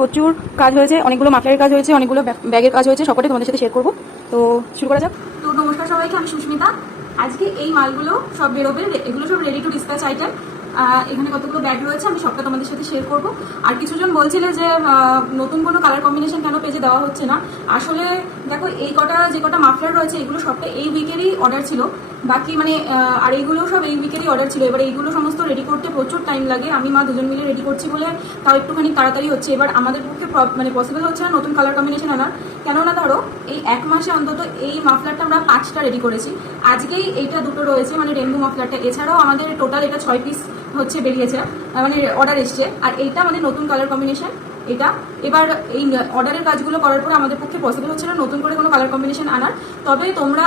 প্রচুর কাজ হয়েছে, অনেকগুলো মাফলারের কাজ হয়েছে, অনেকগুলো ব্যাগের কাজ হয়েছে, সবকটাই তোমাদের সাথে শেয়ার করবো। তো শুরু করা যাক। তো নমস্কার সবাইকে, আমি সুস্মিতা। আজকে এই মালগুলো সব বেরোবে, এগুলো সব রেডি টু ডিসপ্যাচ আইটেম। এখানে কতগুলো ব্যাগ রয়েছে, আমি সবটা তোমাদের সাথে শেয়ার করব। আর কিছুজন বলছিলে যে নতুন কোনো কালার কম্বিনেশন কেন পেজে দেওয়া হচ্ছে না। আসলে দেখো, এই কটা যে কটা মাফলার রয়েছে এগুলো সবটা এই উইকেরই অর্ডার ছিল, বাকি মানে আর এইগুলো সব এই উইকেরই অর্ডার ছিল। এবার এইগুলো সমস্ত রেডি করতে প্রচুর টাইম লাগে, আমি মা দুজন মিলে রেডি করছি বলে তাও একটুখানি তাড়াতাড়ি হচ্ছে। এবার আমাদের পক্ষে মানে পসিবল হচ্ছে না নতুন কালার কম্বিনেশন আনার, কেননা ধরো এই এক মাসে অন্তত এই মাফলারটা আমরা 5টা রেডি করেছি। আজকেই এইটা দুটো রয়েছে, মানে রেনবো মাফলারটা। এছাড়াও আমাদের টোটাল এটা 6 পিস হচ্ছে বেরিয়েছে, মানে অর্ডার এসছে। আর এইটা আমাদের নতুন কালার কম্বিনেশন এটা। এবার এই অর্ডারের কাজগুলো করার পরে আমাদের পক্ষে পসিবল হচ্ছে না নতুন করে কোনো কালার কম্বিনেশন আনার। তবে তোমরা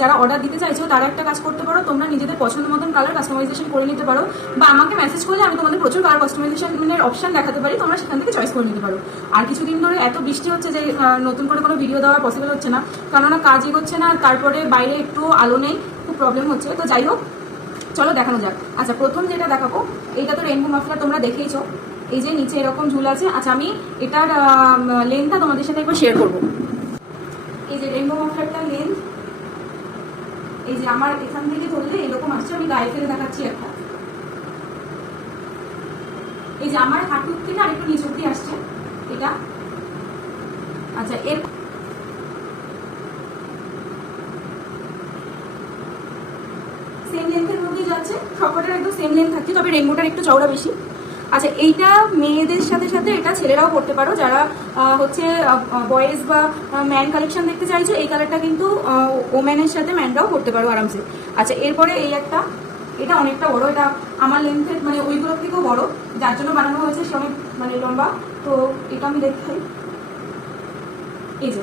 যারা অর্ডার দিতে চাইছো তারা একটা কাজ করতে পারো, তোমরা নিজেদের পছন্দ মতন কালার কাস্টমাইজেশন করে নিতে পারো, বা আমাকে মেসেজ করলে আমি তোমাদের প্রচুর কালার কাস্টমাইজেশনের অপশন দেখাতে পারি, তোমরা সেখান থেকে চয়েস করে নিতে পারো। আর কিছুদিন ধরে এত বৃষ্টি হচ্ছে যে নতুন করে কোনো ভিডিও দেওয়া পসিবল হচ্ছে না, কেননা কাজ এগোচ্ছে না, তারপরে বাইরে একটু আলো নেই, খুব প্রবলেম হচ্ছে। তো যাই হোক, চলো দেখানো যাক। আচ্ছা, প্রথম যেটা দেখাবো, এইটা তো রেনবো মাফলার তোমরা দেখেইছো, এই যে নিচে এরকম ঝুল আছে। আচ্ছা, আমি এটার লেন্থটা তোমাদের সাথে একবার শেয়ার করবো। এই যে রেনবো মাফলারটার লেন্থ, এই যে আমার এখান থেকে ধরলে এরকম আসছে, আমি গায়ে ফেলে দেখাচ্ছি একটা। এই যে আমার হাঁটুর থেকে আর একটু নিচ অব্দি আসছে এটা। আচ্ছা, এর সেম লেন্থের মধ্যেই যাচ্ছে, সবকটার একদম সেম লেন্থ থাকছে, তবে রেনবোটার একটু চওড়া বেশি। আচ্ছা, এইটা মেয়েদের সাথে সাথে এটা ছেলেরাও করতে পারো, যারা হচ্ছে বয়েজ বা ম্যান কালেকশন দেখতে চাইছো। এই কালারটা কিন্তু ওম্যানের সাথে ম্যানরাও করতে পারো আরামসে। আচ্ছা, এরপরে এই একটা, এটা অনেকটা বড়, এটা আমার লেন্থের মানে ওইগুলোর থেকেও বড়, যার জন্য বানানো হয়েছে, সে অনেক মানে লম্বা। তো এটা আমি দেখাই, এই যে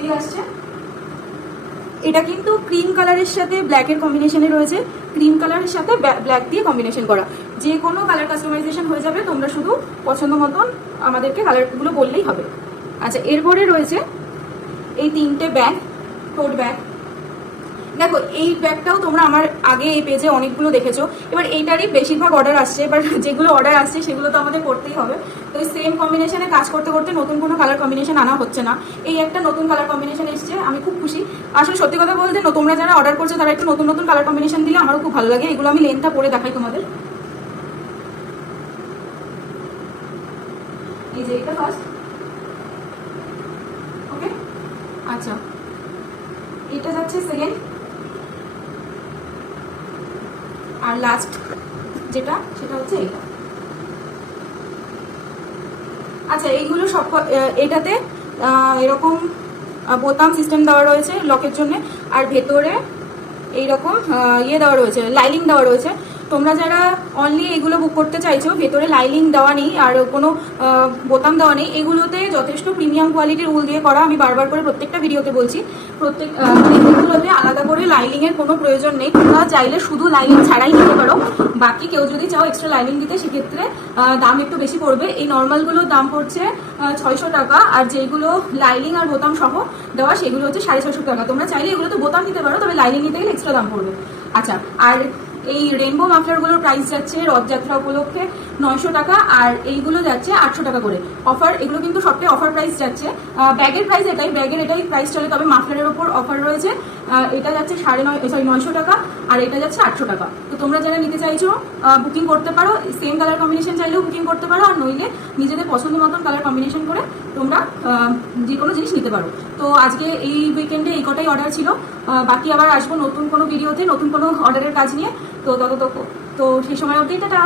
এই আসছে। এটা কিন্তু ক্রিম কালারের সাথে ব্ল্যাকের কম্বিনেশনে রয়েছে, ক্রিম কালারের সাথে ব্ল্যাক দিয়ে কম্বিনেশন করা। যে কোনো কালার কাস্টমাইজেশন হয়ে যাবে, তোমরা শুধু পছন্দ মতন আমাদেরকে কালারগুলো বললেই হবে। আচ্ছা, এরপরে রয়েছে এই 3টে ব্যাগ, টোট ব্যাগ। দেখো, এই ব্যাগটাও তোমরা আমার আগে এই পেজে অনেকগুলো দেখেছো। এবার এইটারই বেশিরভাগ অর্ডার আসছে, এবার যেগুলো অর্ডার আসছে সেগুলো তো আমাদের করতেই হবে। তো এই সেম কম্বিনেশনে কাজ করতে করতে নতুন কোনো কালার কম্বিনেশন আনা হচ্ছে না। এই একটা নতুন কালার কম্বিনেশন এসছে, আমি খুব খুশি। আসলে সত্যি কথা বলতে, তোমরা যারা অর্ডার করছো তারা একটু নতুন নতুন কালার কম্বিনেশন দিলে আমারও খুব ভালো লাগে। এগুলো আমি লেন্থটা পরে দেখাই তোমাদের। এই যে এটা ফার্স্ট, ওকে। আচ্ছা, এটা যাচ্ছে সেকেন্ড, আর লাস্ট যেটা সেটা হচ্ছে এটা। আচ্ছা, এইগুলো সব এটাতে এরকম বোতাম সিস্টেম দেওয়া রয়েছে লকের জন্য, আর ভেতরে এইরকম ইয়ে দেওয়া রয়েছে, লাইলিং দেওয়া রয়েছে। তোমরা যারা অনলি এগুলো বুক করতে চাইছো, ভেতরে লাইলিং দেওয়া নেই আর কোনো বোতাম দেওয়া নেই, এগুলোতে যথেষ্ট প্রিমিয়াম কোয়ালিটির উল দিয়ে করা। আমি বারবার করে প্রত্যেকটা ভিডিওতে বলছি, এগুলোতে আলাদা করে লাইলিং এর কোনো প্রয়োজন নেই। তোমরা চাইলে শুধু লাইলিং ছাড়াই নিতে পারো, বাকি কেউ যদি চাও এক্সট্রা লাইলিং দিতে, সেক্ষেত্রে দাম একটু বেশি পড়বে। এই নর্মালগুলোর দাম পড়ছে 600 টাকা, আর যেগুলো লাইলিং আর বোতাম সহ দেওয়া সেগুলো হচ্ছে 650 টাকা। তোমরা চাইলে এগুলো তো বোতাম নিতে পারো, তবে লাইলিং নিতে গেলে এক্সট্রা দাম পড়বে। আচ্ছা, আর এই রেনবো মাফলারগুলোর প্রাইস যাচ্ছে রথযাত্রা উপলক্ষে 900 টাকা, আর এইগুলো যাচ্ছে 800 টাকা করে অফার। এগুলো কিন্তু সবটাই অফার প্রাইস যাচ্ছে। ব্যাগের প্রাইস এটাই, ব্যাগের এটাই প্রাইস চলে, তবে মাফলারের ওপর অফার রয়েছে। এটা যাচ্ছে 950 টাকা, আর এটা যাচ্ছে 800 টাকা। তো তোমরা যারা নিতে চাইছো বুকিং করতে পারো, সেম কালার কম্বিনেশন চাইলেও বুকিং করতে পারো, আর নইলে নিজেদের পছন্দ মতন কালার কম্বিনেশন করে তোমরা যে কোনো জিনিস নিতে পারো। তো আজকে এই উইকেন্ডে এই কটাই অর্ডার ছিল, বাকি আবার আসবো নতুন কোনো ভিডিওতে নতুন কোনো অর্ডারের কাজ নিয়ে। তো সেই সময় অবধি টাটা।